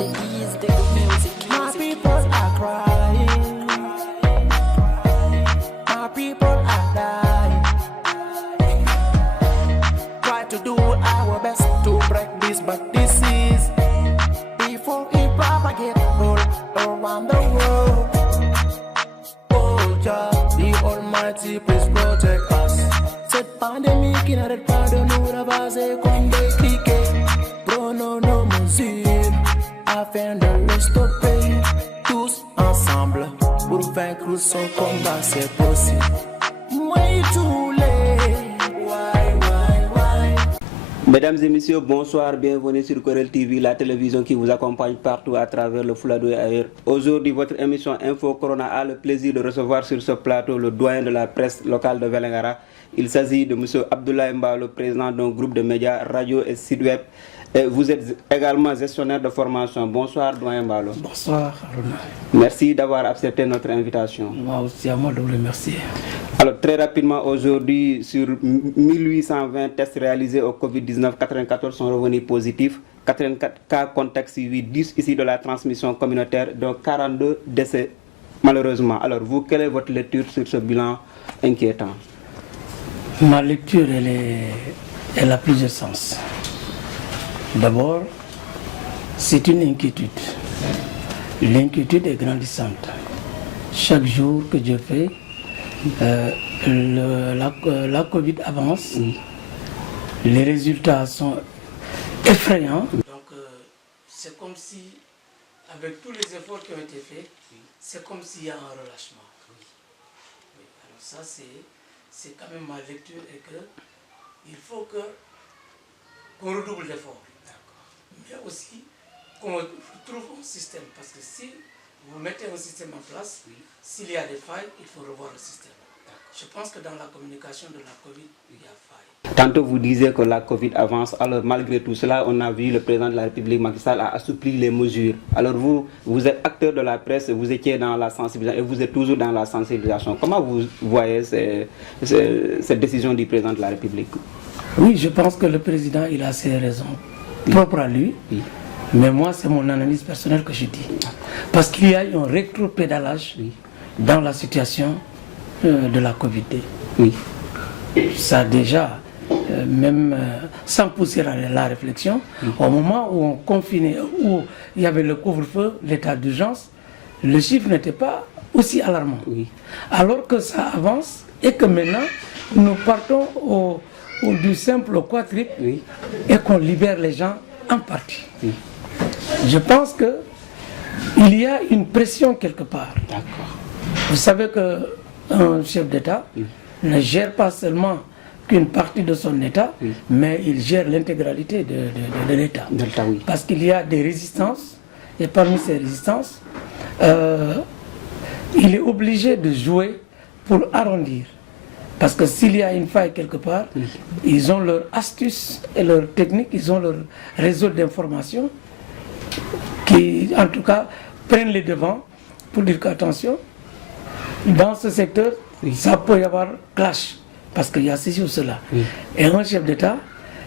is the good music. My people are crying. My people are dying. Try to do our best to break this bad disease before it propagates all around the world. Oh Jah, the Almighty, please protect us. Cette pandémie qui n'arrête pas de nous ravager comme des criquets. Prenons nos mesures afin de le stopper tous ensemble pour vaincre son combat, c'est possible. Moi tous les Mesdames et messieurs, bonsoir, bienvenue sur Korel TV, la télévision qui vous accompagne partout à travers le Fuladu et ailleurs. Aujourd'hui, votre émission Info Corona a le plaisir de recevoir sur ce plateau le doyen de la presse locale de Vélingara. Il s'agit de M. Abdoulaye Mba, le président d'un groupe de médias radio et site web. Et vous êtes également gestionnaire de formation. Bonsoir, doyen Mbalo. Bonsoir, Aruna. Merci d'avoir accepté notre invitation. Moi aussi, à moi de vous remercier. Alors, très rapidement, aujourd'hui, sur 1820 tests réalisés au Covid-19, 94 sont revenus positifs. 84 cas contacts suivis, 10 ici de la transmission communautaire, donc 42 décès, malheureusement. Alors, vous, quelle est votre lecture sur ce bilan inquiétant? Ma lecture, elle a plusieurs sens. D'abord, c'est une inquiétude. L'inquiétude est grandissante. Chaque jour que Dieu fait, la Covid avance. Les résultats sont effrayants. Donc, c'est comme si, avec tous les efforts qui ont été faits, c'est comme s'il y a un relâchement. Oui. Alors ça, c'est quand même ma lecture et que il faut qu'on redouble d'efforts. Mais aussi qu'on trouve un système. Parce que si vous mettez un système en place, s'il y a des failles, il faut revoir le système. Je pense que dans la communication de la Covid, il y a faille. Tantôt vous disiez que la Covid avance, alors malgré tout cela, on a vu le président de la République, Macky Sall, a assoupli les mesures. Alors vous êtes acteur de la presse, vous étiez dans la sensibilisation et vous êtes toujours dans la sensibilisation. Comment vous voyez cette décision du président de la République? Oui, je pense que le président, il a ses raisons propres à lui. Mais moi, c'est mon analyse personnelle que je dis. Parce qu'il y a eu un rétropédalage dans la situation de la Covid. Oui. Ça déjà, même sans pousser à la réflexion, au moment où on confinait, où il y avait le couvre-feu, l'état d'urgence, le chiffre n'était pas aussi alarmant. Alors que ça avance et que maintenant, nous partons du simple au quadruple et qu'on libère les gens en partie. Je pense qu'il y a une pression quelque part. Vous savez qu'un chef d'État ne gère pas seulement qu'une partie de son État, mais il gère l'intégralité de l'État. Parce qu'il y a des résistances, et parmi ces résistances, il est obligé de jouer pour arrondir. Parce que s'il y a une faille quelque part, ils ont leur astuce et leur technique, ils ont leur réseau d'information qui, en tout cas, prennent les devants pour dire qu'attention, dans ce secteur, ça peut y avoir clash, parce qu'il y a ceci ou cela. Et un chef d'État,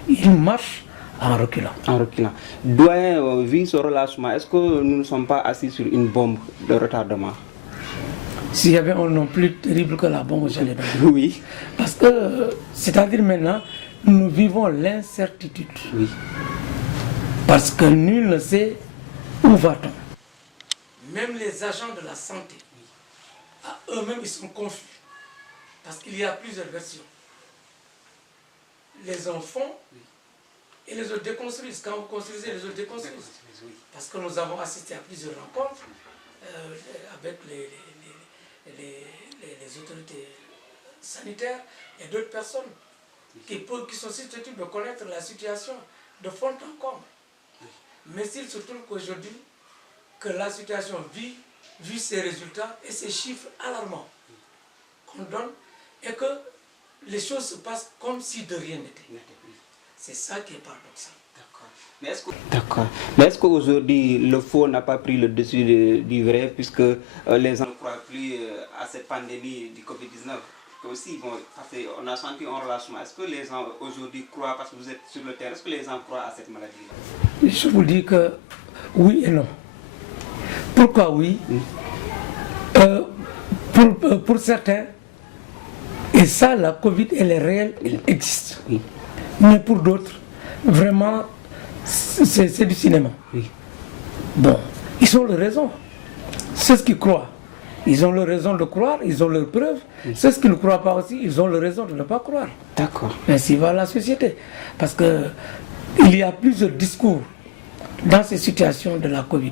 il marche en reculant. En reculant. Doyen, vu ce relâchement, est-ce que nous ne sommes pas assis sur une bombe de retardement? S'il y avait un nom plus terrible que la bombe, j'allais dire. Oui. Parce que, c'est-à-dire maintenant, nous vivons l'incertitude. Parce que nul ne sait où va-t-on. Même les agents de la santé, à eux-mêmes, ils sont confus. Parce qu'il y a plusieurs versions. Les uns font et les autres déconstruisent. Quand vous construisez, les autres déconstruisent. Parce que nous avons assisté à plusieurs rencontres avec les autorités sanitaires et d'autres personnes qui sont susceptibles de connaître la situation de fond en comble. Mais s'il se trouve qu'aujourd'hui, que la situation vu ces résultats et ces chiffres alarmants qu'on donne, et que les choses se passent comme si de rien n'était. C'est ça qui est paradoxal. D'accord. Mais est-ce qu'aujourd'hui, le faux n'a pas pris le dessus du vrai, puisque les gens ne croient plus à cette pandémie du Covid-19? Aussi, bon, on a senti un relâchement. Est-ce que les gens aujourd'hui croient, parce que vous êtes sur le terrain, est-ce que les gens croient à cette maladie? Je vous dis que oui et non. Pourquoi oui? Pour certains, et ça, la Covid, elle est réelle, elle existe. Oui. Mais pour d'autres, vraiment, c'est du cinéma. Oui. Bon, ils ont leur raison. C'est ce qu'ils croient. Ils ont leur raison de croire, ils ont leurs preuves. C'est ce qu'ils ne croient pas aussi, ils ont leur raison de ne pas croire. D'accord. Ainsi va la société. Parce que il y a plusieurs discours dans ces situations de la Covid.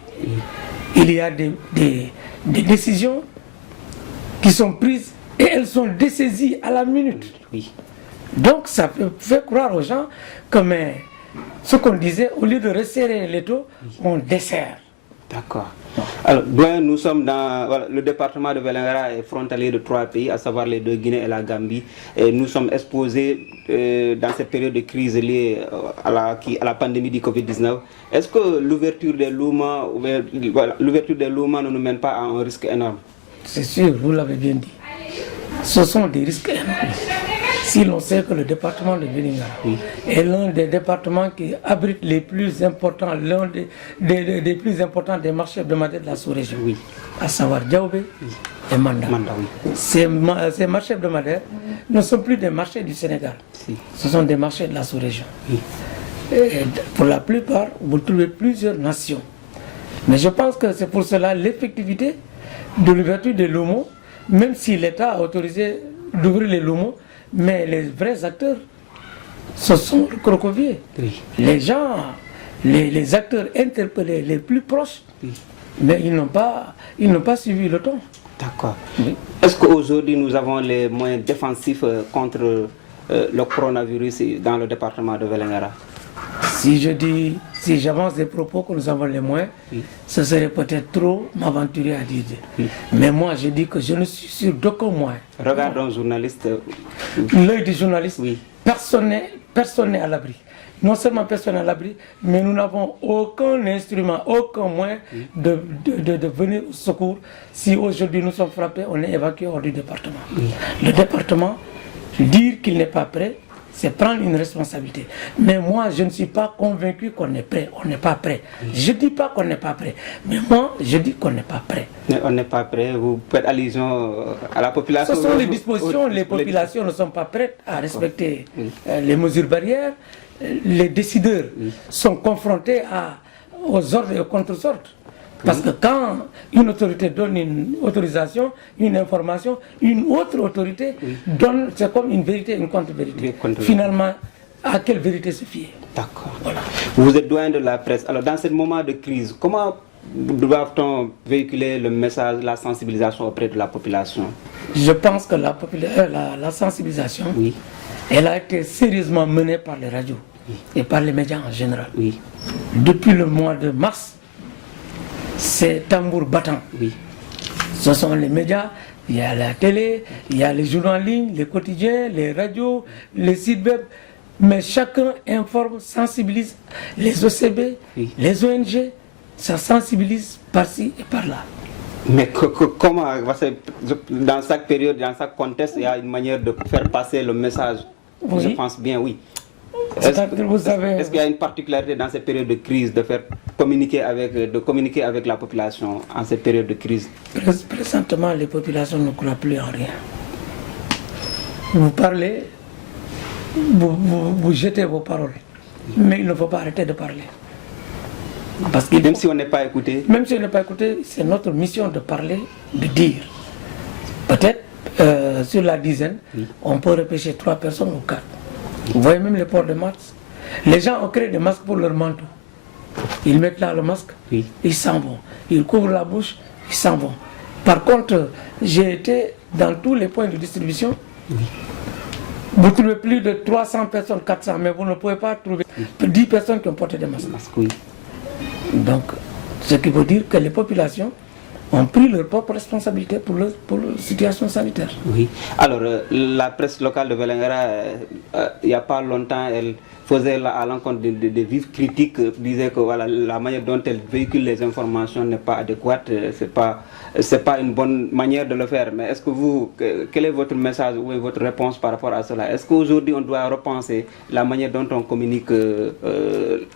Il y a des décisions qui sont prises et elles sont dessaisies à la minute. Oui. Donc ça fait croire aux gens que ce qu'on disait, au lieu de resserrer l'étau, on desserre. D'accord. Alors, nous sommes dans le département de Vélingara est frontalier de 3 pays, à savoir les 2 Guinées et la Gambie. Et nous sommes exposés dans cette période de crise liée à la pandémie du Covid-19. Est-ce que l'ouverture des Louma ne nous mène pas à un risque énorme? C'est sûr, vous l'avez bien dit. Ce sont des risques énormes. Si l'on sait que le département de Vélingara est l'un des départements qui abrite les plus importants, l'un des plus importants des marchés hebdomadaires de la sous-région, à savoir Diaobé et Manda. Ces marchés hebdomadaires ne sont plus des marchés du Sénégal, ce sont des marchés de la sous-région. Et pour la plupart, vous trouvez plusieurs nations. Mais je pense que c'est pour cela l'effectivité de l'ouverture des Loumos, même si l'État a autorisé d'ouvrir les Loumos, mais les vrais acteurs, ce sont recroquevillés. Les gens, les acteurs interpellés les plus proches, mais ils n'ont pas suivi le ton. D'accord. Est-ce qu'aujourd'hui nous avons les moyens défensifs contre le coronavirus dans le département de Vélingara? Si j'avance des propos que nous avons les moyens, ce serait peut-être trop m'aventurer à dire. Mais moi, je dis que je ne suis sûr d'aucun moyen. Regardons journaliste. L'œil du journaliste, personne n'est à l'abri. Non seulement personne n'est à l'abri, mais nous n'avons aucun instrument, aucun moyen de venir au secours. Si aujourd'hui nous sommes frappés, on est évacué hors du département. Le département, dire qu'il n'est pas prêt, c'est prendre une responsabilité. Mais moi, je ne suis pas convaincu qu'on est prêt. On n'est pas prêt. Je ne dis pas qu'on n'est pas prêt. Mais moi, je dis qu'on n'est pas prêt. Mais on n'est pas prêt. Vous faites allusion à la population. Ce sont les dispositions. Les populations ne sont pas prêtes à respecter les mesures barrières. Les décideurs sont confrontés aux ordres et aux contre-ordres. Parce que quand une autorité donne une autorisation, une information, une autre autorité donne, c'est comme une vérité, une contre-vérité. Finalement, à quelle vérité se fier? D'accord. Voilà. Vous êtes doyen de la presse. Alors, dans ce moment de crise, comment doit-on véhiculer le message, la sensibilisation auprès de la population? Je pense que la sensibilisation, elle a été sérieusement menée par les radios et par les médias en général. Depuis le mois de mars, c'est tambour battant. Ce sont les médias, il y a la télé, il y a les journaux en ligne, les quotidiens, les radios, les sites web. Mais chacun informe, sensibilise les OCB, les ONG, ça sensibilise par-ci et par-là. Mais comment, dans chaque période, dans chaque contexte, il y a une manière de faire passer le message. Je pense bien, oui. Est-ce qu'il y a une particularité dans cette période de crise de communiquer avec la population en cette période de crise? Présentement, les populations ne croient plus en rien. Vous parlez, vous jetez vos paroles, mais il ne faut pas arrêter de parler. Parce que même si on n'est pas écouté? Même si on n'est pas écouté, c'est notre mission de parler, de dire. Peut-être sur la dizaine, on peut repêcher 3 personnes ou 4. Vous voyez même les ports de masques. Les gens ont créé des masques pour leur manteau. Ils mettent là le masque, ils s'en vont. Ils couvrent la bouche, ils s'en vont. Par contre, j'ai été dans tous les points de distribution. Vous trouvez plus de 300 personnes, 400, mais vous ne pouvez pas trouver 10 personnes qui ont porté des masques. Donc, ce qui veut dire que les populations ont pris leur propre responsabilité pour leur situation sanitaire. Alors, la presse locale de Vélingara, il n'y a pas longtemps, elle faisait à l'encontre de vives critiques, disait que voilà, la manière dont elle véhicule les informations n'est pas adéquate, c'est pas une bonne manière de le faire. Mais est-ce que quel est votre message ou votre réponse par rapport à cela? Est-ce qu'aujourd'hui on doit repenser la manière dont on communique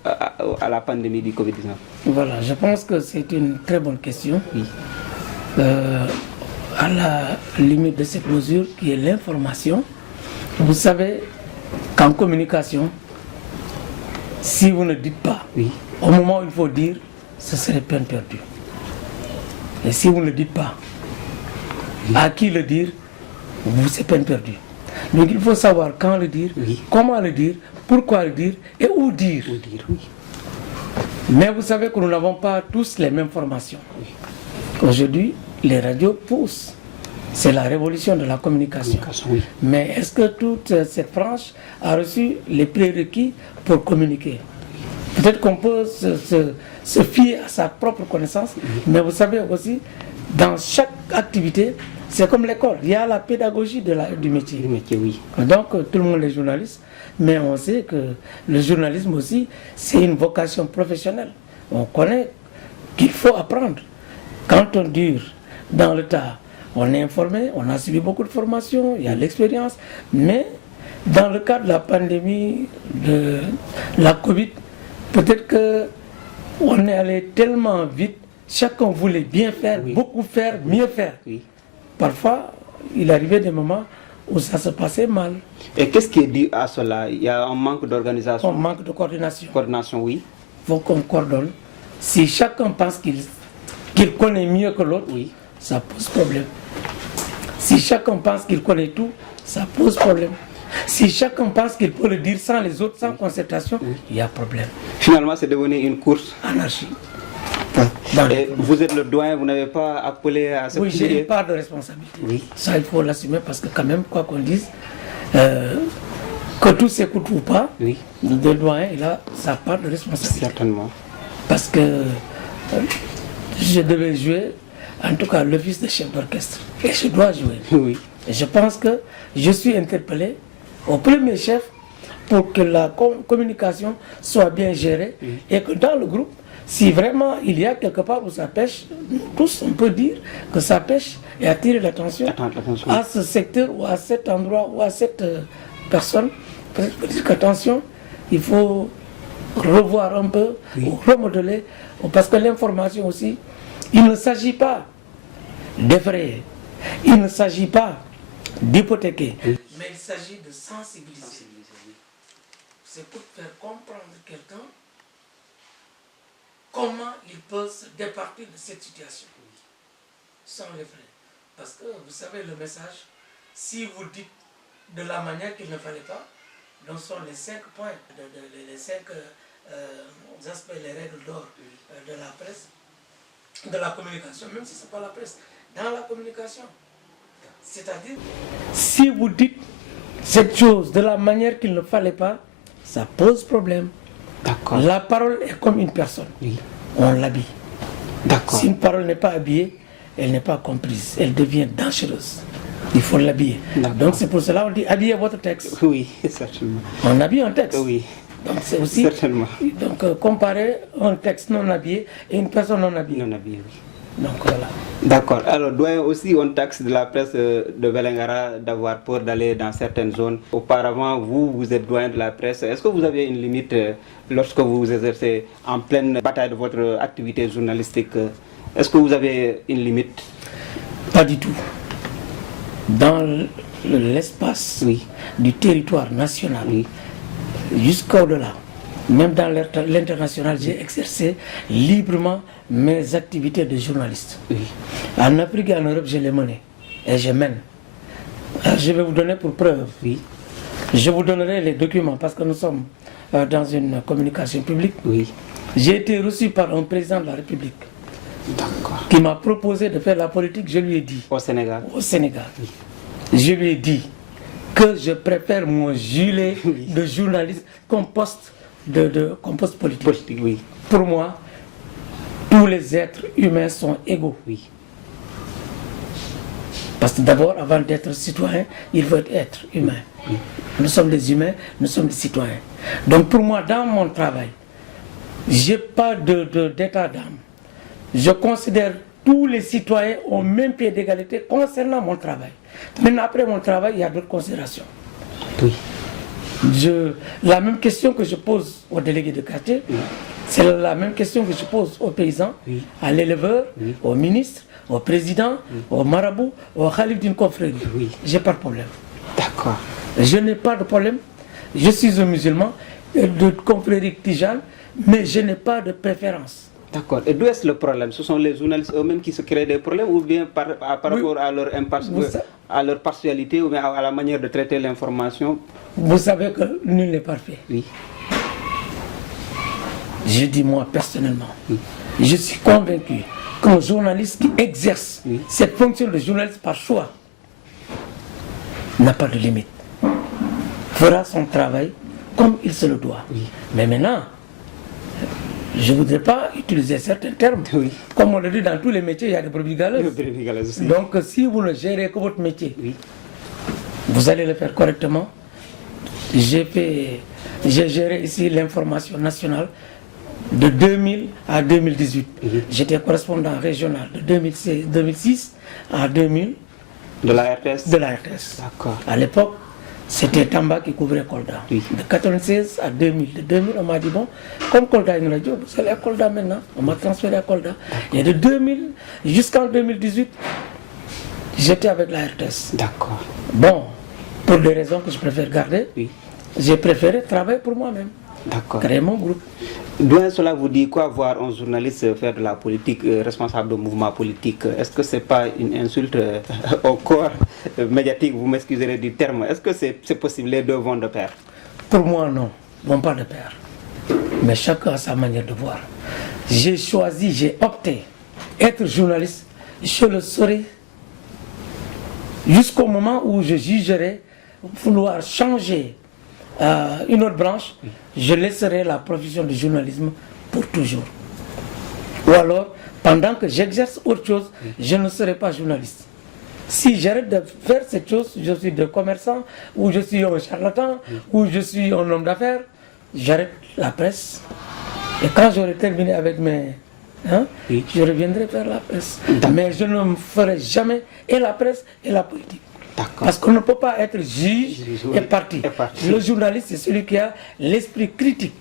à la pandémie du Covid-19? Voilà, je pense que c'est une très bonne question. Oui. À la limite de cette mesure qui est l'information, vous savez qu'en communication, si vous ne dites pas, oui, au moment où il faut dire, ce serait peine perdue. Et si vous ne dites pas, oui, à qui le dire, c'est peine perdue. Donc il faut savoir quand le dire, oui, comment le dire, pourquoi le dire et où dire. Oui. Mais vous savez que nous n'avons pas tous les mêmes formations. Oui. Aujourd'hui, les radios poussent. C'est la révolution de la communication. Oui. Mais est-ce que toute cette branche a reçu les prérequis pour communiquer? Peut-être qu'on peut se fier à sa propre connaissance, mais vous savez aussi, dans chaque activité, c'est comme l'école, il y a la pédagogie du métier. Oui. Donc tout le monde est journaliste, mais on sait que le journalisme aussi, c'est une vocation professionnelle. On connaît qu'il faut apprendre. Quand on dure dans le tas, on est informé, on a suivi beaucoup de formations, il y a l'expérience, mais dans le cadre de la pandémie de la Covid, peut-être qu'on est allé tellement vite, chacun voulait bien faire, oui, beaucoup faire, mieux faire. Oui. Parfois, il arrivait des moments où ça se passait mal. Et qu'est-ce qui est dû à cela? Il y a un manque d'organisation? Un manque de coordination. Coordination, oui. Il faut qu'on coordonne. Si chacun pense qu'il connaît mieux que l'autre, oui, ça pose problème. Si chacun pense qu'il connaît tout, ça pose problème. Si chacun pense qu'il peut le dire sans les autres, sans concertation, oui, il y a problème. Finalement, c'est devenu une course. Anarchie. Et vous êtes le doyen, vous n'avez pas appelé à cette... Oui, j'ai une part de responsabilité. Oui. Ça, il faut l'assumer parce que quand même, quoi qu'on dise, que tout s'écoute ou pas, oui, le doyen, il a sa part de responsabilité. Certainement. Parce que je devais jouer, en tout cas, le fils de chef d'orchestre. Et je dois jouer. Oui. Et je pense que je suis interpellé au premier chef pour que la communication soit bien gérée, oui, et que dans le groupe, si vraiment il y a quelque part où ça pêche, nous tous on peut dire que ça pêche et attirer l'attention à ce secteur ou à cet endroit ou à cette personne. Peut-être dire qu'attention, il faut revoir un peu, oui, ou remodeler, parce que l'information aussi, il ne s'agit pas d'effrayer, il ne s'agit pas d'hypothéquer, oui, mais il s'agit de sensibiliser. C'est pour faire comprendre quelqu'un comment il peut se départir de cette situation, sans l'effrayer. Parce que vous savez le message, si vous dites de la manière qu'il ne fallait pas, donc ce sont les 5 points, les 5 aspects, les règles d'or de la presse, de la communication, même si ce n'est pas la presse, dans la communication. C'est-à-dire, si vous dites cette chose de la manière qu'il ne fallait pas, ça pose problème. D'accord. La parole est comme une personne. Oui. On l'habille. D'accord. Si une parole n'est pas habillée, elle n'est pas comprise. Elle devient dangereuse. Il faut l'habiller. Donc c'est pour cela qu'on dit habillez votre texte. Oui, certainement. On habille un texte. Oui. Donc c'est aussi. Certainement. Donc comparer un texte non habillé et une personne non habillée. Non habillée, oui. Donc voilà. D'accord. Alors, doyen aussi, on taxe de la presse de Vélingara d'avoir peur d'aller dans certaines zones. Auparavant, vous êtes doyen de la presse. Est-ce que vous avez une limite lorsque vous vous exercez en pleine bataille de votre activité journalistique? Est-ce que vous avez une limite? Pas du tout. Dans l'espace, oui, du territoire national, oui, jusqu'au-delà, même dans l'international, j'ai exercé librement mes activités de journaliste. Oui. En Afrique et en Europe, je les menais et je mène. Je vais vous donner pour preuve. Oui. Je vous donnerai les documents parce que nous sommes dans une communication publique. Oui. J'ai été reçu par un président de la République qui m'a proposé de faire la politique. Je lui ai dit. Au Sénégal. Au Sénégal. Oui. Je lui ai dit que je préfère mon gilet, oui, de journaliste qu'un poste qu'un poste politique. Oui. Pour moi, tous les êtres humains sont égaux. Oui. Parce que d'abord, avant d'être citoyen, il faut être humain. Nous sommes des humains, nous sommes des citoyens. Donc pour moi, dans mon travail, je n'ai pas d'état d'âme. Je considère tous les citoyens au même pied d'égalité concernant mon travail. Maintenant, après mon travail, il y a d'autres considérations. Oui. La même question que je pose aux délégués de quartier, c'est la même question que je pose aux paysans, à l'éleveur, au ministre, au président, au marabout, au khalif d'une confrérie. J'ai pas de problème. D'accord. Je n'ai pas de problème. Je suis un musulman de confrérie tijane, mais je n'ai pas de préférence. D'accord. Et d'où est-ce le problème? Ce sont les journalistes eux-mêmes qui se créent des problèmes ou bien par rapport à leur partialité ou bien à la manière de traiter l'information? Vous savez que nul n'est parfait. Oui. Je dis moi personnellement, je suis convaincu qu'un journaliste qui exerce cette fonction de journaliste par choix n'a pas de limite. Fera son travail comme il se le doit. Mais maintenant, je ne voudrais pas utiliser certains termes. Comme on le dit dans tous les métiers, il y a des brebis galeuses. Donc si vous ne gérez que votre métier, vous allez le faire correctement. J'ai géré ici l'information nationale de 2000 à 2018. J'étais correspondant régional de 2006 à 2000. De la RTS? De la RTS. D'accord. À l'époque, c'était Tamba qui couvrait Kolda. De 1996 à 2000. De 2000, on m'a dit, bon, comme Kolda est une radio, vous allez à Kolda maintenant. On m'a transféré à Kolda. Et de 2000 jusqu'en 2018, j'étais avec la RTS. D'accord. Bon, pour des raisons que je préfère garder, j'ai préféré travailler pour moi-même. D'accord. Créer mon groupe. D'où cela vous dit quoi voir un journaliste faire de la politique, responsable de mouvement politique? Est-ce que ce n'est pas une insulte au corps médiatique? Vous m'excuserez du terme. Est-ce que c'est possible? Les deux vont de pair? Pour moi, non. Ils ne vont pas de pair. Mais chacun a sa manière de voir. J'ai choisi, j'ai opté être journaliste. Je le serai jusqu'au moment où je jugerai vouloir changer une autre branche, je laisserai la profession du journalisme pour toujours. Ou alors, pendant que j'exerce autre chose, je ne serai pas journaliste. Si j'arrête de faire cette chose, je suis un commerçant, ou je suis un charlatan, ou je suis un homme d'affaires, j'arrête la presse. Et quand j'aurai terminé avec mes... je reviendrai faire la presse. Mais je ne ferai jamais et la presse et la politique. Parce qu'on ne peut pas être juge et parti. Le journaliste, c'est celui qui a l'esprit critique.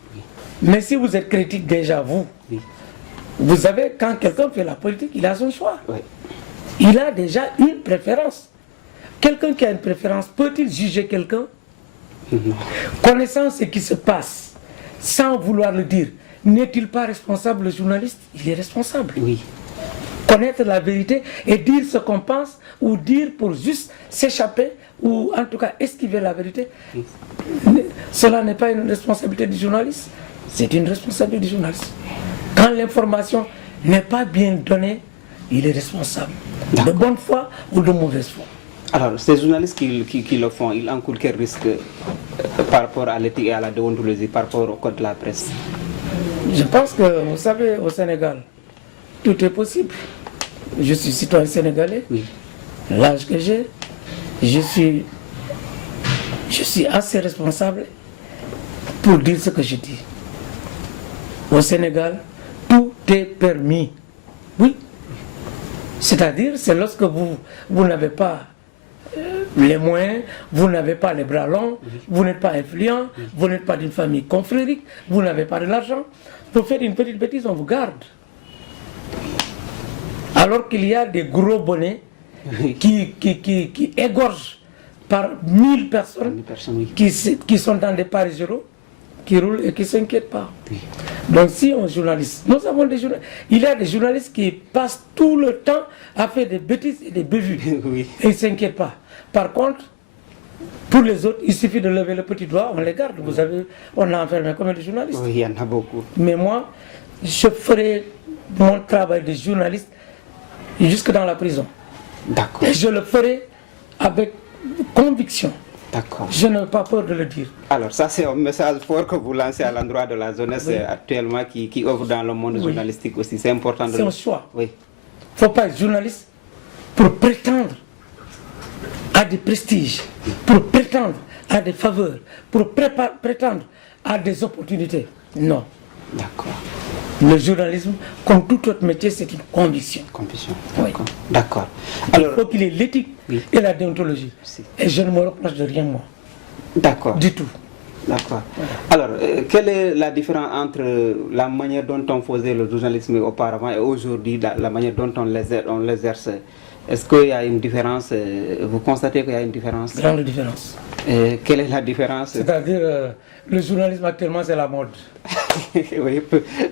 Mais si vous êtes critique déjà, vous savez, quand quelqu'un fait la politique, il a son choix. Il a déjà une préférence. Quelqu'un qui a une préférence, peut-il juger quelqu'un? Connaissant ce qui se passe, sans vouloir le dire, n'est-il pas responsable, le journaliste? Il est responsable. Connaître la vérité et dire ce qu'on pense, ou dire pour juste s'échapper, ou en tout cas esquiver la vérité, cela n'est pas une responsabilité du journaliste, c'est une responsabilité du journaliste. Quand l'information n'est pas bien donnée, il est responsable, de bonne foi ou de mauvaise foi. Alors, ces journalistes qui le font, ils encourent quel risque par rapport à l'éthique et à la déontologie, par rapport au code de la presse? Je pense que, vous savez, au Sénégal, tout est possible. Je suis citoyen sénégalais, l'âge que j'ai, je suis assez responsable pour dire ce que je dis. Au Sénégal, tout est permis. Oui. C'est-à-dire, c'est lorsque vous n'avez pas les moyens, vous n'avez pas les bras longs, vous n'êtes pas influent, vous n'êtes pas d'une famille confrérique, vous n'avez pas de l'argent. Pour faire une petite bêtise, on vous garde. Alors qu'il y a des gros bonnets qui égorgent par 1000 personnes, qui sont dans des paris zéro, qui roulent et qui ne s'inquiètent pas. Donc si un journaliste, nous avons des journalistes, il y a des journalistes qui passent tout le temps à faire des bêtises et des bévues, et ils ne s'inquiètent pas. Par contre, pour les autres, il suffit de lever le petit doigt, on les garde. Vous savez, on a enfermé combien de journalistes? Oui, il y en a beaucoup. Mais moi, je ferai mon travail de journaliste jusque dans la prison. D'accord. Et je le ferai avec conviction. D'accord. Je n'ai pas peur de le dire. Alors ça c'est un message fort que vous lancez à l'endroit de la jeunesse actuellement qui œuvre dans le monde journalistique aussi. C'est important de... C'est un choix. Oui. Il ne faut pas être journaliste pour prétendre à des prestiges, pour prétendre à des faveurs, pour prétendre à des opportunités. Non. D'accord. Le journalisme, comme tout autre métier, c'est une conviction. Conviction. Oui. D'accord. Alors, il faut qu'il ait l'éthique et la déontologie. Si. Et je ne me reproche de rien, moi. D'accord. Du tout. D'accord. Alors, quelle est la différence entre la manière dont on faisait le journalisme auparavant et aujourd'hui, la manière dont on l'exerce? Est-ce qu'il y a une différence? Vous constatez qu'il y a une différence? Grande différence. Quelle est la différence? C'est-à-dire, le journalisme actuellement, c'est la mode. Oui,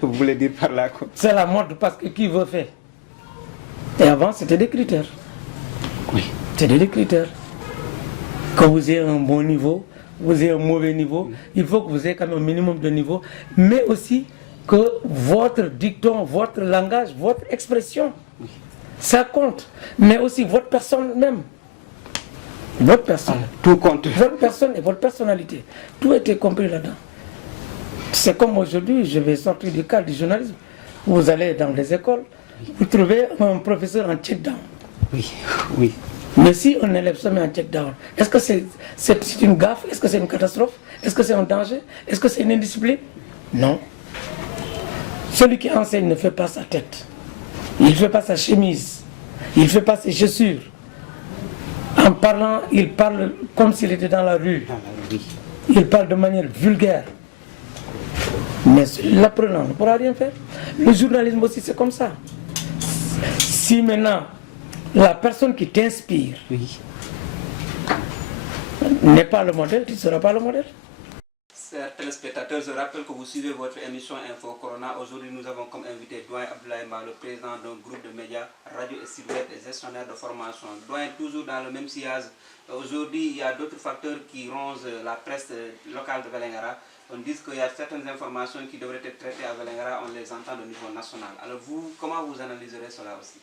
vous voulez dire par là quoi? C'est la mode parce que qui veut faire? Et avant, c'était des critères. Oui. C'était des critères. Quand vous ayez un bon niveau, vous ayez un mauvais niveau, il faut que vous ayez quand même un minimum de niveau, mais aussi que votre dicton, votre langage, votre expression, ça compte. Mais aussi votre personne même. Votre personne. Tout compte. Votre personne et votre personnalité. Tout était compris là-dedans. C'est comme aujourd'hui, je vais sortir du cadre du journalisme. Vous allez dans les écoles, vous trouvez un professeur en check-down. Oui, oui. Mais si un élève se met en check-down, est-ce que c'est une gaffe? Est-ce que c'est une catastrophe? Est-ce que c'est un danger? Est-ce que c'est une indiscipline? Non. Celui qui enseigne ne fait pas sa tête. Il ne fait pas sa chemise. Il ne fait pas ses chaussures. En parlant, il parle comme s'il était dans la rue. Il parle de manière vulgaire. Mais l'apprenant ne pourra rien faire. Le journalisme aussi, c'est comme ça. Si maintenant, la personne qui t'inspire n'est pas le modèle, tu ne seras pas le modèle. Chers téléspectateurs, je rappelle que vous suivez votre émission Info Corona. Aujourd'hui, nous avons comme invité Doyen Abdoulaye Mba, le président d'un groupe de médias, radio et site web et gestionnaire de formation. Doyen, toujours dans le même sillage. Aujourd'hui, il y a d'autres facteurs qui rongent la presse locale de Vélingara. On dit qu'il y a certaines informations qui devraient être traitées à Vélingara, on les entend au niveau national. Alors vous, comment vous analyserez cela aussi?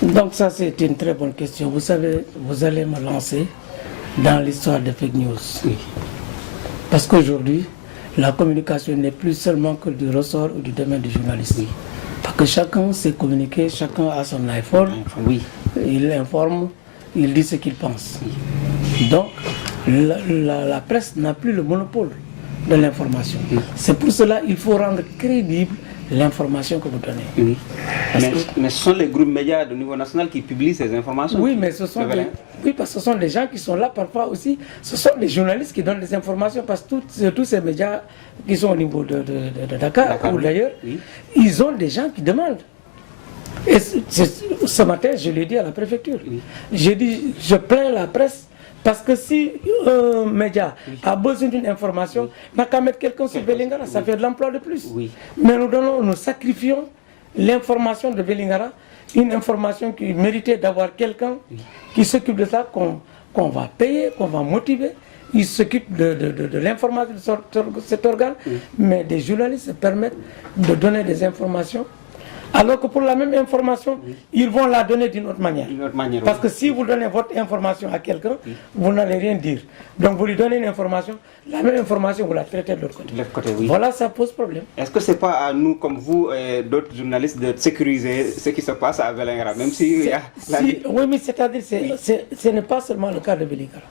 Donc ça, c'est une très bonne question. Vous savez, vous allez me lancer dans l'histoire des fake news. Oui. Parce qu'aujourd'hui, la communication n'est plus seulement que du ressort ou du domaine du journaliste. Oui. Parce que chacun sait communiquer, chacun a son iPhone, oui. Il informe, il dit ce qu'il pense. Oui. Donc, la presse n'a plus le monopole de l'information. Oui. C'est pour cela qu'il faut rendre crédible l'information que vous donnez. Oui. Mais ce sont les groupes médias de niveau national qui publient ces informations. Oui, mais ce sont oui, parce que ce sont des gens qui sont là parfois aussi. Ce sont des journalistes qui donnent des informations parce que tous ces médias qui sont au niveau de Dakar ou d'ailleurs, oui. Ils ont des gens qui demandent. Et ce matin, je l'ai dit à la préfecture. Oui. J'ai dit, je plains la presse parce que si un média a besoin d'une information, n'a qu'à mettre quelqu'un sur Vélingara, ça fait de l'emploi de plus. Oui. Mais nous sacrifions l'information de Vélingara, une information qui méritait d'avoir quelqu'un qui s'occupe de ça, qu'on va payer, qu'on va motiver. Il s'occupe de l'information de cet organe, mais des journalistes se permettent de donner des informations. Alors que pour la même information, ils vont la donner d'une autre manière. Parce que si vous donnez votre information à quelqu'un, vous n'allez rien dire. Donc vous lui donnez une information, la même information, vous la traitez de l'autre côté. Oui. Voilà, ça pose problème. Est-ce que ce n'est pas à nous, comme vous et d'autres journalistes, de sécuriser ce qui se passe à Vélingara, même s'il y a... Oui, mais c'est-à-dire, ce n'est pas seulement le cas de Vélingara.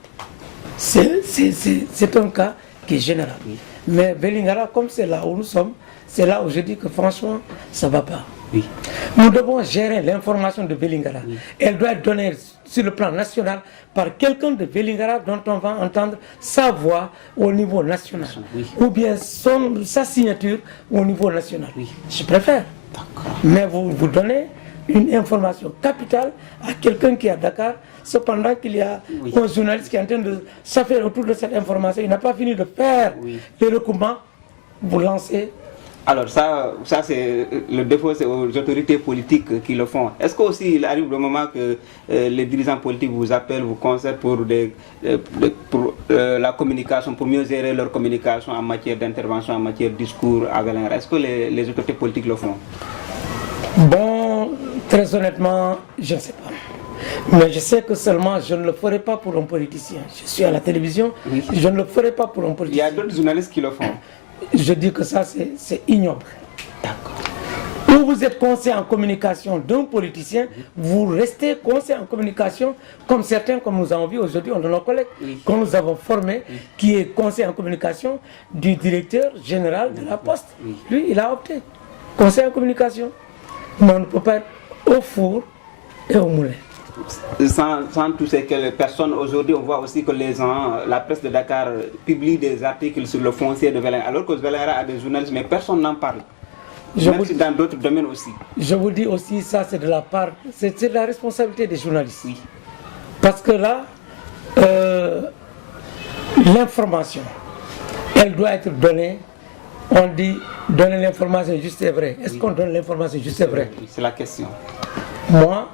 C'est un cas qui est général. Oui. Mais Vélingara, comme c'est là où nous sommes, c'est là où je dis que franchement, ça ne va pas. Oui. Nous devons gérer l'information de Vélingara. Oui. Elle doit être donnée sur le plan national par quelqu'un de Vélingara dont on va entendre sa voix au niveau national. Oui. Ou bien sa signature au niveau national. Oui. Je préfère. Mais vous donnez une information capitale à quelqu'un qui est à Dakar, cependant qu'il y a un journaliste qui est en train de s'affaire autour de cette information. Il n'a pas fini de faire les recoupements. Vous lancez. Alors ça c'est le défaut, c'est aux autorités politiques qui le font. Est-ce qu'aussi il arrive le moment que les dirigeants politiques vous appellent, vous conseillent pour la communication, pour mieux gérer leur communication en matière d'intervention, en matière de discours à Vélingara? Est-ce que les autorités politiques le font? Bon, très honnêtement, je ne sais pas. Mais je sais que seulement je ne le ferai pas pour un politicien. Je suis à la télévision, je ne le ferai pas pour un politicien. Il y a d'autres journalistes qui le font. Je dis que ça, c'est ignoble. D'accord. Ou vous êtes conseiller en communication d'un politicien, vous restez conseiller en communication comme certains, comme nous avons vu aujourd'hui, on a nos collègues, que nous avons formés, qui est conseiller en communication du directeur général de la Poste. Lui, il a opté. Conseiller en communication. Mais on ne peut pas être au four et au moulin. Sans toutes ces personnes, aujourd'hui, on voit aussi que la presse de Dakar publie des articles sur le foncier de Vélingara, alors que Vélingara a des journalistes, mais personne n'en parle. Même si dans d'autres domaines aussi. Je vous dis aussi, ça c'est de la part, c'est de la responsabilité des journalistes. Oui. Parce que là, l'information, elle doit être donnée. On dit donner l'information juste et vrai. Est-ce qu'on donne l'information juste et vrai? C'est la question. Moi,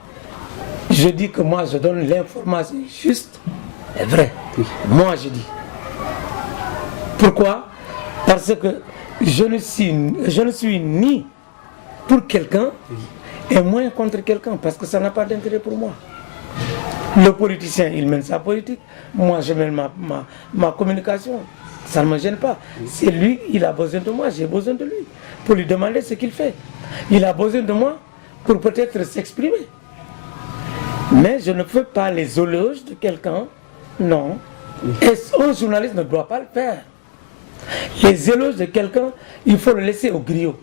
je dis que moi je donne l'information juste et vrai. Oui. Moi je dis. Pourquoi? Parce que je ne suis ni pour quelqu'un et moins contre quelqu'un, parce que ça n'a pas d'intérêt pour moi. Le politicien, il mène sa politique, moi je mène ma communication, ça ne me gêne pas. C'est lui, il a besoin de moi, j'ai besoin de lui, pour lui demander ce qu'il fait. Il a besoin de moi pour peut-être s'exprimer. Mais je ne fais pas les éloges de quelqu'un, non. Et un journaliste ne doit pas le faire. Les éloges de quelqu'un, il faut le laisser au griot.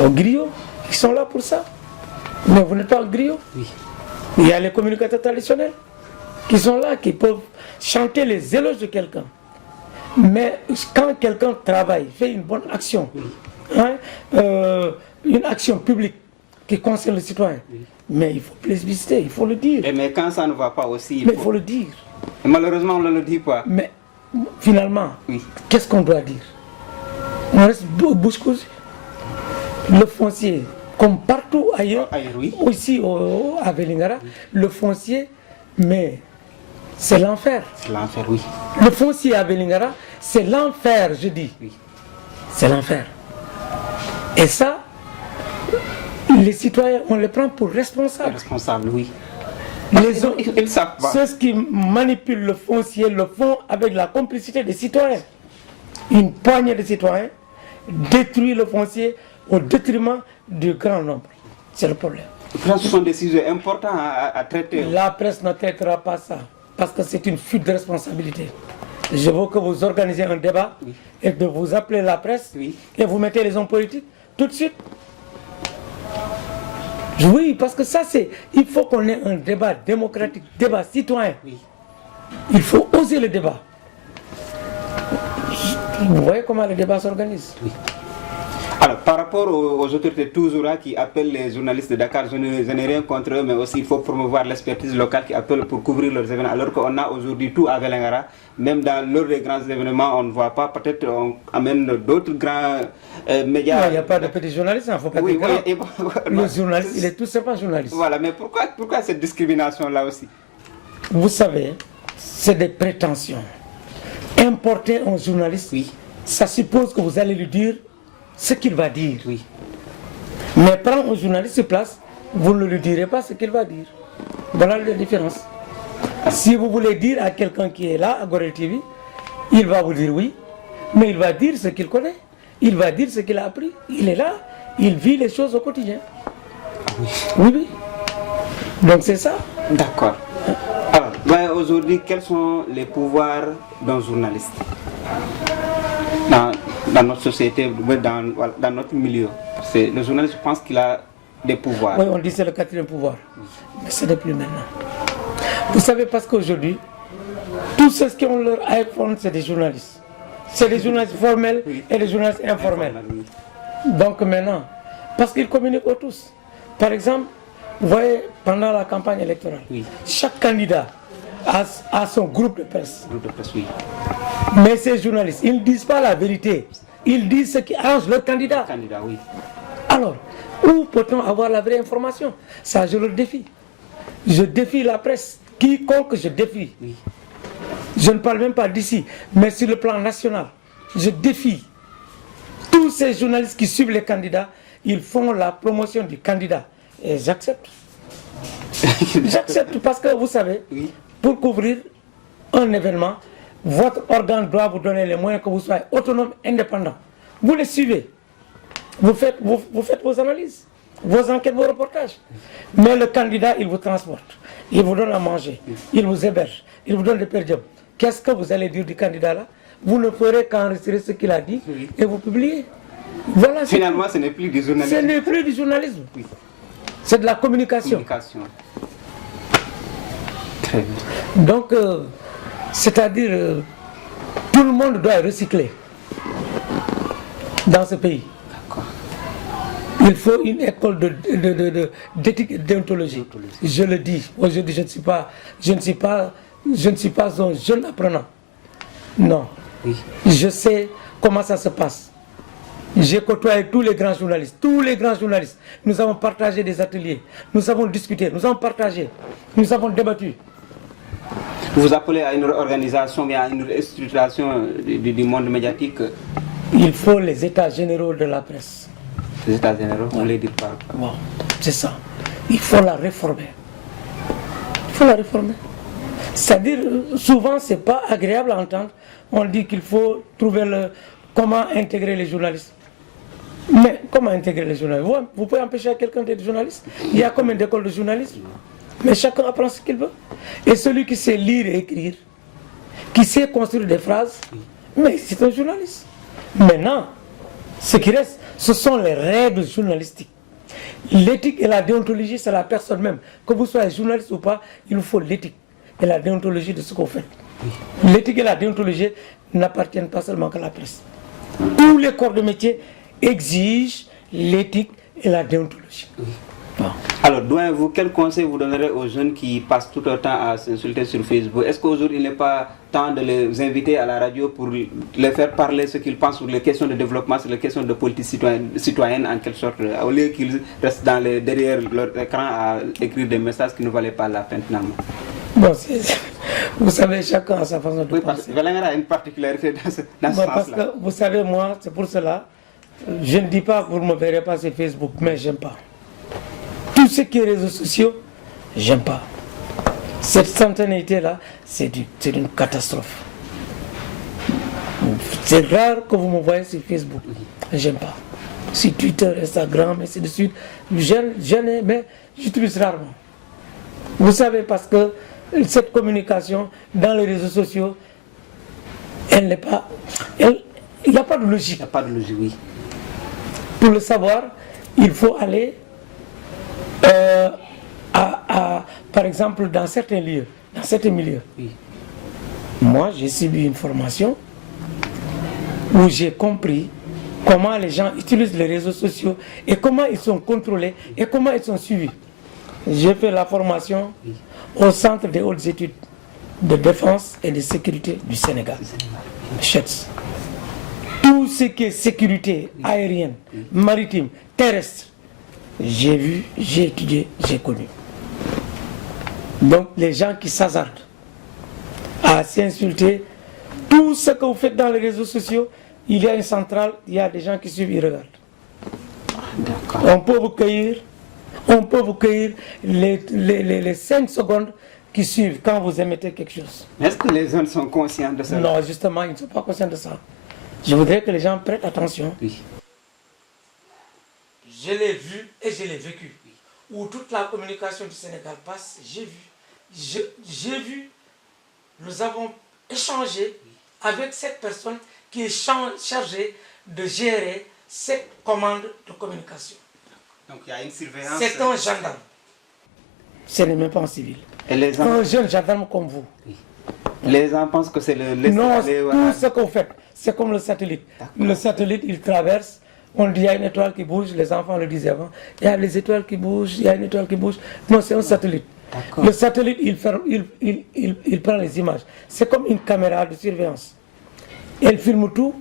Au griot, ils sont là pour ça. Mais vous n'êtes pas au griot. Oui. Il y a les communicateurs traditionnels qui sont là, qui peuvent chanter les éloges de quelqu'un. Mais quand quelqu'un travaille, fait une bonne action, une action publique qui concerne le citoyen, mais il faut plébisciter, il faut le dire. Mais quand ça ne va pas aussi, il faut le dire. Malheureusement, on ne le dit pas. Mais finalement, qu'est-ce qu'on doit dire? On reste bouche cousue. Le foncier, comme partout ailleurs, aussi à Vélingara, le foncier, mais c'est l'enfer. C'est l'enfer, oui. Le foncier à Vélingara, c'est l'enfer, je dis. Oui. C'est l'enfer. Et ça, les citoyens, on les prend pour responsables. Responsables, oui. Les autres, ceux qui manipulent le foncier le font avec la complicité des citoyens. Une poignée de citoyens détruit le foncier au détriment du grand nombre. C'est le problème. Ce sont des sujets importants à traiter. La presse ne traitera pas ça, parce que c'est une fuite de responsabilité. Je veux que vous organisez un débat et que vous appelez la presse et vous mettez les hommes politiques tout de suite. Oui, parce que ça c'est... Il faut qu'on ait un débat démocratique, débat citoyen. Il faut oser le débat. Vous voyez comment le débat s'organise? Alors, par rapport aux autorités toujours qui appellent les journalistes de Dakar, je n'ai rien contre eux, mais aussi il faut promouvoir l'expertise locale qui appelle pour couvrir leurs événements. Alors qu'on a aujourd'hui tout à Vélingara, même dans l'heure des grands événements, on ne voit pas, peut-être on amène d'autres grands médias. Il n'y a pas de petits journalistes, il ne faut pas dire le journaliste, il est tout simplement journaliste. Voilà, mais pourquoi cette discrimination-là aussi? Vous savez, c'est des prétentions. Importer un journaliste, ça suppose que vous allez lui dire ce qu'il va dire. Oui. Mais prendre un journaliste sur place, vous ne lui direz pas ce qu'il va dire. Voilà la différence. Si vous voulez dire à quelqu'un qui est là, à Gorel TV, il va vous dire oui, mais il va dire ce qu'il connaît. Il va dire ce qu'il a appris. Il est là, il vit les choses au quotidien. Oui. Donc c'est ça. D'accord. Alors, aujourd'hui, quels sont les pouvoirs d'un journaliste dans notre société, dans notre milieu? Le journaliste, je pense qu'il a des pouvoirs. Oui, on dit que c'est le quatrième pouvoir. Mais ce n'est plus maintenant. Vous savez, parce qu'aujourd'hui, tous ceux qui ont leur iPhone, c'est des journalistes. C'est des journalistes formels et des journalistes informels. Donc maintenant, parce qu'ils communiquent tous. Par exemple, vous voyez, pendant la campagne électorale, chaque candidat a son groupe de presse. Mais ces journalistes, ils ne disent pas la vérité. Ils disent ce qui arrange leur candidat. Alors, où peut-on avoir la vraie information? Ça, je le défie. Je défie la presse. Quiconque je défie. Je ne parle même pas d'ici, mais sur le plan national. Je défie tous ces journalistes qui suivent les candidats. Ils font la promotion du candidat. Et j'accepte. J'accepte parce que vous savez, pour couvrir un événement, votre organe doit vous donner les moyens que vous soyez autonome, indépendant. Vous les suivez. vous faites vos analyses, vos enquêtes, vos reportages. Mais le candidat, il vous transporte, il vous donne à manger, il vous héberge, il vous donne des per diem. Qu'est-ce que vous allez dire du candidat là? Vous ne ferez qu'enregistrer ce qu'il a dit et vous publiez. Voilà, finalement, ce n'est plus du journalisme. Ce n'est plus du journalisme. Oui. C'est de la communication. Très bien. Donc, c'est-à-dire, tout le monde doit recycler dans ce pays. Il faut une école d'éthique et de déontologie. Je le dis. Aujourd'hui, je ne suis pas un jeune apprenant. Non. Oui. Je sais comment ça se passe. J'ai côtoyé tous les grands journalistes. Tous les grands journalistes. Nous avons partagé des ateliers. Nous avons discuté. Nous avons partagé. Nous avons débattu. Vous appelez à une organisation, mais à une restructuration du monde médiatique? Il faut les états généraux de la presse. Les états généraux, on les dit pas. Bon, c'est ça. Il faut la réformer. Il faut la réformer. C'est-à-dire, souvent, ce n'est pas agréable à entendre. On dit qu'il faut trouver comment intégrer les journalistes. Mais comment intégrer les journalistes? Vous pouvez empêcher quelqu'un d'être journaliste? Il y a combien d'écoles de journalisme? Mais chacun apprend ce qu'il veut. Et celui qui sait lire et écrire, qui sait construire des phrases, mais c'est un journaliste. Maintenant, ce qui reste, ce sont les règles journalistiques. L'éthique et la déontologie, c'est la personne même. Que vous soyez journaliste ou pas, il vous faut l'éthique et la déontologie de ce que vous faites. L'éthique et la déontologie n'appartiennent pas seulement qu'à la presse. Tous les corps de métier exigent l'éthique et la déontologie. Bon. Alors, doyen, vous, quel conseil vous donnerez aux jeunes qui passent tout leur temps à s'insulter sur Facebook? Est-ce qu'aujourd'hui, il n'est pas temps de les inviter à la radio pour les faire parler ce qu'ils pensent sur les questions de développement, sur les questions de politique citoyenne en quelque sorte, au lieu qu'ils restent derrière leur écran à écrire des messages qui ne valaient pas la peine finalement? Bon, vous savez, chacun a sa façon de oui, penser. parce que Vélingara a une particularité dans ce sens-là. Parce que, vous savez, moi, c'est pour cela, je ne dis pas que vous ne me verrez pas sur Facebook, mais j'aime pas. Tout ce qui est réseaux sociaux, j'aime pas. Cette instantanéité-là, c'est une catastrophe. C'est rare que vous me voyez sur Facebook. J'aime pas. Sur Twitter, Instagram, et ainsi de suite. J'aime, mais j'utilise rarement. Vous savez, parce que cette communication dans les réseaux sociaux, elle n'est pas... Il n'y a pas de logique. Il n'y a pas de logique, oui. Pour le savoir, il faut aller... par exemple, dans certains lieux, dans certains milieux. Oui. Moi, j'ai subi une formation où j'ai compris comment les gens utilisent les réseaux sociaux et comment ils sont contrôlés et comment ils sont suivis. J'ai fait la formation au Centre des hautes études de défense et de sécurité du Sénégal, CHETS. Tout ce qui est sécurité aérienne, maritime, terrestre, j'ai vu, j'ai étudié, j'ai connu. Donc les gens qui s'hasardent à s'insulter, tout ce que vous faites dans les réseaux sociaux, il y a une centrale, il y a des gens qui suivent, ils regardent. On peut vous cueillir les 5 secondes qui suivent quand vous émettez quelque chose. Est-ce que les jeunes sont conscients de ça? Non, justement, ils ne sont pas conscients de ça. Je voudrais que les gens prêtent attention. Oui. Je l'ai vu et je l'ai vécu. Où toute la communication du Sénégal passe, j'ai vu. J'ai vu, nous avons échangé avec cette personne qui est chargée de gérer cette commande de communication. Donc il y a une surveillance. C'est un gendarme. Ce n'est même pas un civil. Et les gens... Un jeune gendarme comme vous. Oui. Les gens pensent que c'est le... Non, tout ce que vous faites, c'est comme le satellite. Le satellite, il traverse. On dit il y a une étoile qui bouge, les enfants le disaient avant. Il y a les étoiles qui bougent, il y a une étoile qui bouge. Non, c'est un satellite. Le satellite, il prend les images. C'est comme une caméra de surveillance. Elle filme tout,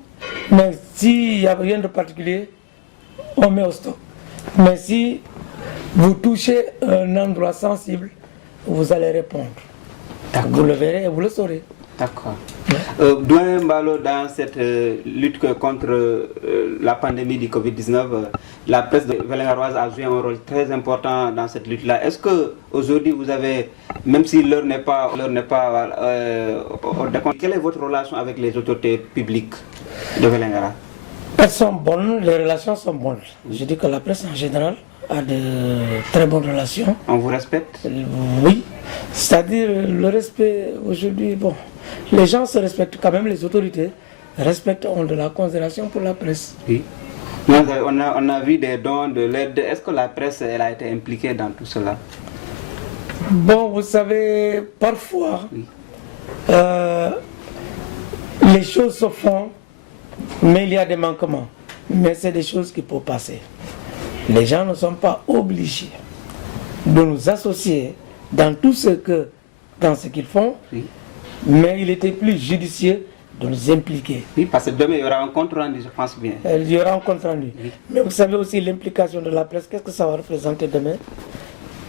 mais s'il n'y a rien de particulier, on met au stop. Mais si vous touchez un endroit sensible, vous allez répondre. Vous le verrez et vous le saurez. D'accord. Doyen Mbalo, dans cette lutte contre la pandémie du Covid-19, la presse de Vélingaroise a joué un rôle très important dans cette lutte-là. Est-ce qu'aujourd'hui vous avez, même si l'heure n'est pas quelle est votre relation avec les autorités publiques de Vélingara? Elles sont bonnes, les relations sont bonnes. Je dis que la presse en général a de très bonnes relations. On vous respecte? Oui, c'est-à-dire le respect aujourd'hui, bon, les gens se respectent quand même, les autorités ont de la considération pour la presse. Oui. On a vu des dons, de l'aide. Est-ce que la presse elle a été impliquée dans tout cela? Bon, vous savez, parfois, oui. Les choses se font, mais il y a des manquements. Mais c'est des choses qui peuvent passer. Les gens ne sont pas obligés de nous associer dans tout ce qu'ils font, oui. Mais il était plus judicieux de nous impliquer. Oui, parce que demain il y aura un compte rendu, je pense bien. Il y aura un compte rendu. Oui. Mais vous savez aussi l'implication de la presse, qu'est-ce que ça va représenter demain?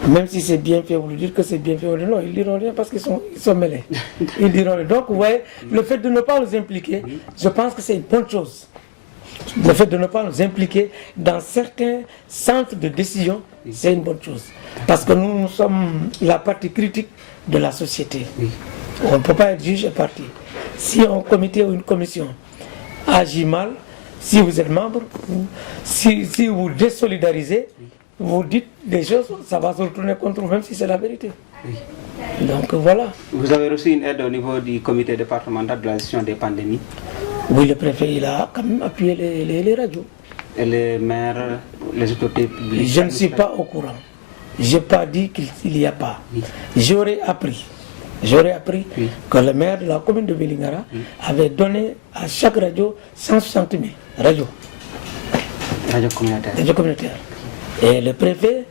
Même si c'est bien fait, vous lui dites que c'est bien fait, non, ils ne diront rien parce qu'ils sont mêlés. Ils diront rien. Donc, vous voyez, le fait de ne pas nous impliquer, je pense que c'est une bonne chose. Le fait de ne pas nous impliquer dans certains centres de décision, c'est une bonne chose. Parce que nous sommes la partie critique de la société. On ne peut pas être juge et parti. Si un comité ou une commission agit mal, si vous êtes membre, si vous désolidarisez, vous dites des choses, ça va se retourner contre vous, même si c'est la vérité. Oui. Donc voilà. Vous avez reçu une aide au niveau du comité départemental de la gestion des pandémies? Oui, le préfet, il a quand même appuyé les radios. Et les maires, les autorités publiques? Je ne suis pas au courant. Je n'ai pas dit qu'il n'y a pas. Oui. J'aurais appris oui. Que le maire de la commune de Vélingara avait donné à chaque radio 160 000 radios. Radio communautaire. Radio communautaire. Et le préfet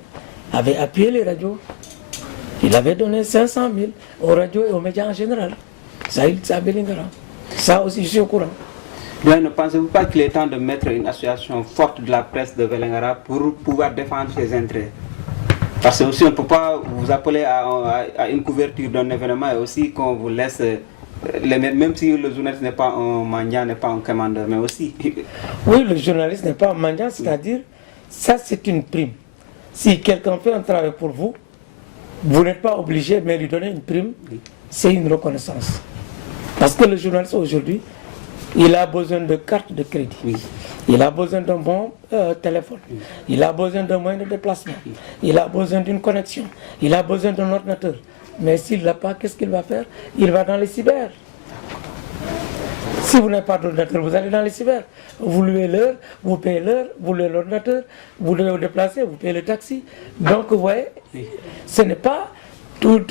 avait appuyé les radios. Il avait donné 500 000 aux radios et aux médias en général. Ça, à Vélingara. Ça aussi, je suis au courant. Donc, ne pensez-vous pas qu'il est temps de mettre une association forte de la presse de Vélingara pour pouvoir défendre ses intérêts? Parce que aussi, on ne peut pas vous appeler à une couverture d'un événement et aussi qu'on vous laisse... même si le journaliste n'est pas un mendiant, n'est pas un commandeur, mais aussi... Oui, le journaliste n'est pas un mendiant, c'est-à-dire... Ça, c'est une prime. Si quelqu'un fait un travail pour vous, vous n'êtes pas obligé, mais lui donner une prime, c'est une reconnaissance. Parce que le journaliste aujourd'hui, il a besoin de carte de crédit. Oui. Il a besoin d'un bon téléphone. Oui. Il a besoin d'un moyen de déplacement. Oui. Il a besoin d'une connexion. Il a besoin d'un ordinateur. Mais s'il n'a pas, qu'est-ce qu'il va faire? Il va dans les cyber. Si vous n'avez pas d'ordinateur, vous allez dans les cyber. Vous louez l'heure, vous payez l'heure, vous louez l'ordinateur, vous devez vous déplacer, vous payez le taxi. Donc, vous voyez, ce n'est pas tout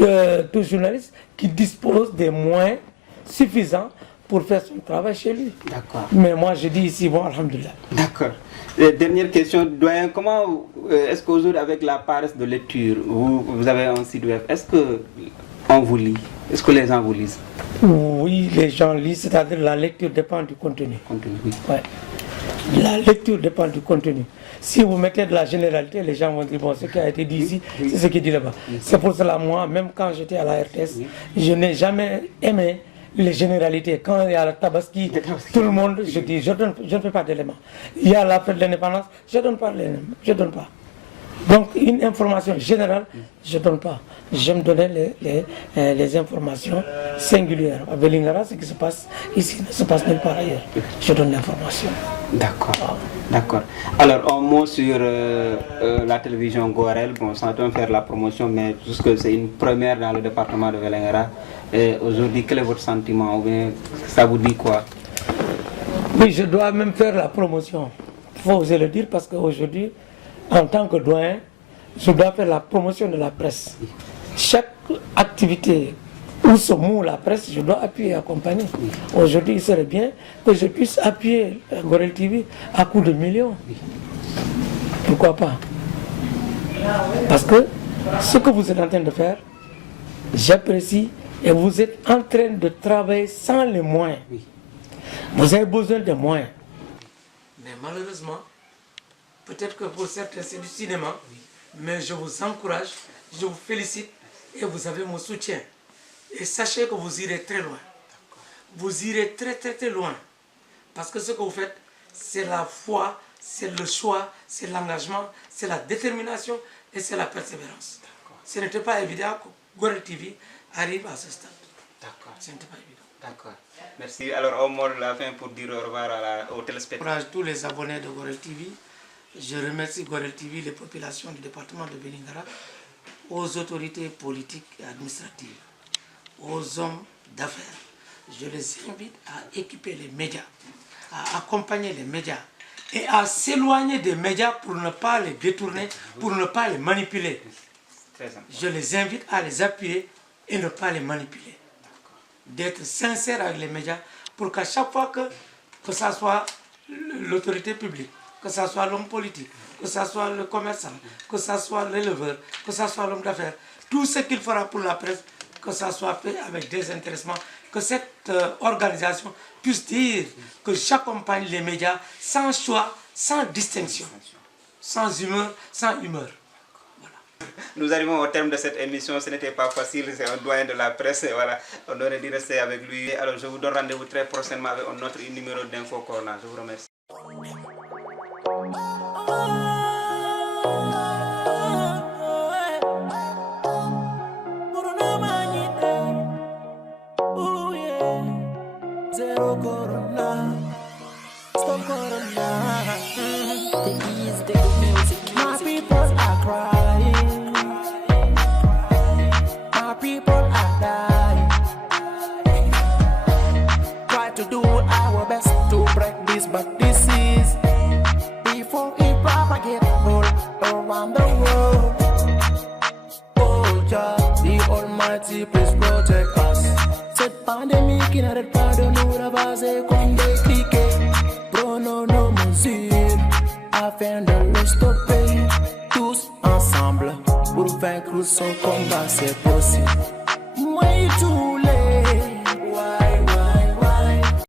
journaliste qui dispose des moyens suffisants pour faire son travail chez lui. D'accord. Mais moi, je dis ici, bon, alhamdoulilah. D'accord. Dernière question, doyen, comment est-ce qu'aujourd'hui, avec la paresse de lecture, vous avez un site web, est-ce qu'on vous lit? Est-ce que les gens vous lisent? Oui, les gens lisent, c'est-à-dire la lecture dépend du contenu. Oui. Ouais. La lecture dépend du contenu. Si vous mettez de la généralité, les gens vont dire, bon, ce qui a été dit ici, c'est ce qui est dit là-bas. C'est pour cela, moi, même quand j'étais à la RTS, je n'ai jamais aimé les généralités. Quand il y a la Tabaski, tout le monde, je dis, je ne fais pas d'éléments. Il y a la fête de l'indépendance, je ne donne pas l'élément, je ne donne pas. Donc, une information générale, je ne donne pas. J'aime donner les informations singulières. À Vélingara, ce qui se passe ici ne se passe nulle part ailleurs. Je donne l'information. D'accord. D'accord. Alors, un mot sur la télévision Gorel. Bon, sans doute faire la promotion, mais puisque c'est une première dans le département de Vélingara. Aujourd'hui, quel est votre sentiment? Ou bien, ça vous dit quoi? Oui, je dois même faire la promotion. Il faut oser le dire parce qu'aujourd'hui, en tant que doyen, je dois faire la promotion de la presse. Chaque activité où se moue la presse, je dois appuyer et accompagner. Aujourd'hui, il serait bien que je puisse appuyer Gorel TV à coup de millions. Pourquoi pas? Parce que ce que vous êtes en train de faire, j'apprécie et vous êtes en train de travailler sans les moyens. Vous avez besoin de moyens. Mais malheureusement, peut-être que pour certains c'est du cinéma, mais je vous encourage, je vous félicite et vous avez mon soutien. Et sachez que vous irez très loin. Vous irez très très très loin. Parce que ce que vous faites, c'est la foi, c'est le choix, c'est l'engagement, c'est la détermination et c'est la persévérance. Ce n'était pas évident que Gorel TV arrive à ce stade. D'accord. Ce n'était pas évident. D'accord. Merci. Alors, au mot de la fin pour dire au revoir aux téléspectateurs. Tous les abonnés de Gorel TV. Je remercie Gorel TV, les populations du département de Vélingara, aux autorités politiques et administratives, aux hommes d'affaires. Je les invite à équiper les médias, à accompagner les médias et à s'éloigner des médias pour ne pas les détourner, pour ne pas les manipuler. Je les invite à les appuyer et ne pas les manipuler. D'être sincères avec les médias pour qu'à chaque fois que ce soit l'autorité publique, que ce soit l'homme politique, que ce soit le commerçant, que ce soit l'éleveur, que ce soit l'homme d'affaires, tout ce qu'il fera pour la presse, que ça soit fait avec désintéressement, que cette organisation puisse dire que j'accompagne les médias sans choix, sans distinction, sans humeur, sans humeur. Nous arrivons au terme de cette émission. Ce n'était pas facile, c'est un doyen de la presse. Et voilà, on aurait dû rester avec lui. Alors, je vous donne rendez-vous très prochainement avec un autre numéro d'Info Corona. Je vous remercie. Zero Corona, stop Corona. The ease, the good music. My people are crying. My people are dying. Try to do our best to break this bad disease before it propagates all around the world. Oh, Jah, the Almighty, please protect us. Cette pandémie qui n'arrête pas de nous ravager comme des cliquets. Prenons nos mesures afin de le stopper. Tous ensemble pour vaincre son combat, c'est possible. Moi et tout.